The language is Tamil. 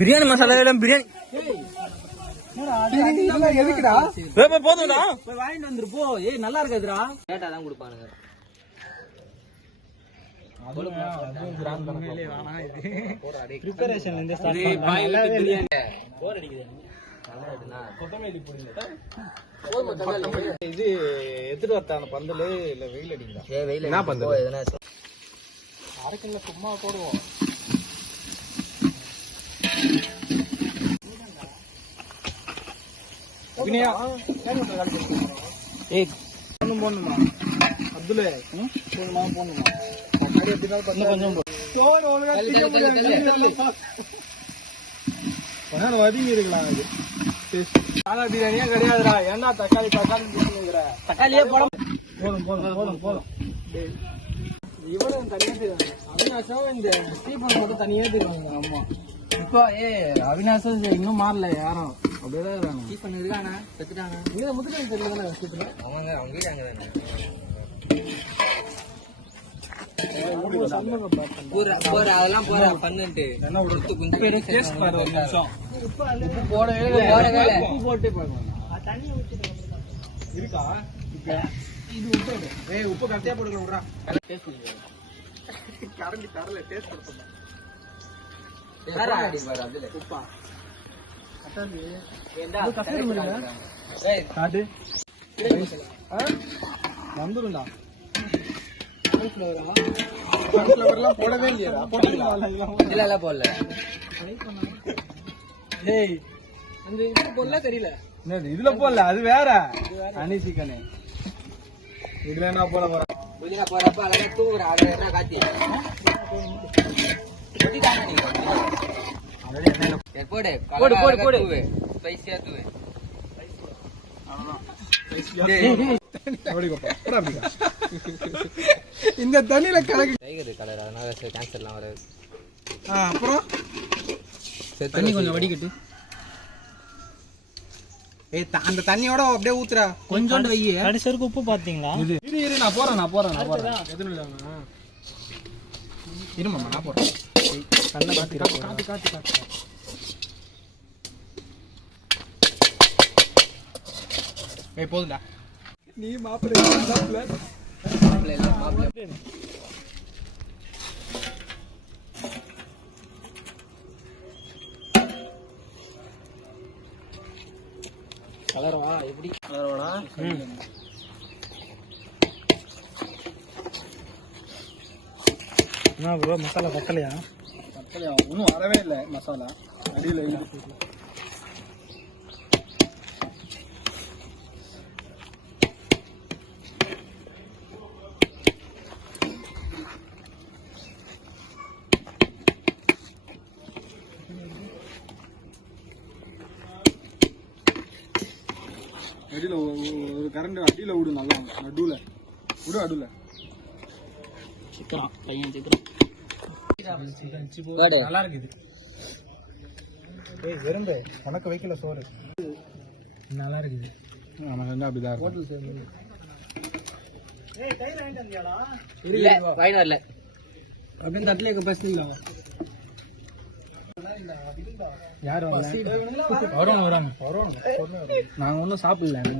பிரியாணி மசாலா எல்லாம் பிரியாணி எதுக்குடா போதும்டா போய் வாங்கிட்டு வந்துரு போ. ஏய் நல்லா இருக்காதுடா. கேட்டா தான் கொடுப்பானுங்க. இது எடுத்துட்டு வரத்தான பந்தல் இல்ல வெயில் அடிக்குதா? வெயில் என்ன பந்தல்? அரைக்கல்ல சும்மா போடுவோம். போடணுமா அப்துல்ல? போடணுமா? கொஞ்சம் வதங்கி இருக்கலாம். அது பிரியாணியே கிடையாதுடா. என்ன தக்காளி தக்காளியே போதும். இவனும் தனியா தெரியும். அவினாஷும் இந்த ஸ்டீபன் மட்டும் தனியா தெரியும். ஆமா இப்போ அவினாஷும் இன்னும் மாறல யாரும் அப்படியேதான் இருக்காங்க. ஸ்டீபன் இருக்கானா? செத்துட்டானா? இங்க முத்துக்கு தெரியல ஸ்டீபன். அவங்க வீடு அங்கதானே. அதெல்லாம் போற பண்ணிட்டு என்ன உப்பு போட்டு இருக்கா இது உப்பு கரெக்டா போட்டுக்கலாம். கரண்டி தரல டேஸ்ட் கொடுத்தோம். உப்பா வந்துருண்டா. போடவே இல்லையா? இல்ல போடல. போடல தெரியல. இதுல போடல, அது வேற அனி சிக்கனு. இதுல என்ன போட போற? போறப்ப அழகா தூங்குற அழகா காத்தி போடு ஸ்பைசியா தூவு. இந்த தண்ணியில கலக்கு கலர், அதனால கேன்சர்லாம் வராது. அப்புறம் தண்ணி கொஞ்சம் வடிகட்டு. அந்த தண்ணியோட அப்படியே ஊத்துறா. கொஞ்சோண்டு வை. கடைசிக்கு உப்பு பாத்தீங்களா? இரு நான் போறேன். இருமா நான் போறேன். கண்ணை காத்து. போதும்டா. நீ மாப்பிள்ளை கலரவா? எப்படி கலரோடா? என்ன ப்ரோ மசாலா பத்தலையா? ஒன்றும் வரவே இல்லை. மசாலா அடியில் அடியில் ஒரு கரண்ட் அடியில் விடு. நல்லா நடுவில் விடு. அடுவில் சிக்கரம் பையன் சிக்கரம் நல்லா இருக்குது. வெறுந்து உனக்கு வைக்கல சோறு நல்லா இருக்குது. ஆமா என்ன அப்படிதான் ஹோட்டல் சேர்ந்து. வரல அப்படின்னு தட்டில பசிங்களா? யார் வராங்க? நாங்க ஒன்றும் சாப்பிடல.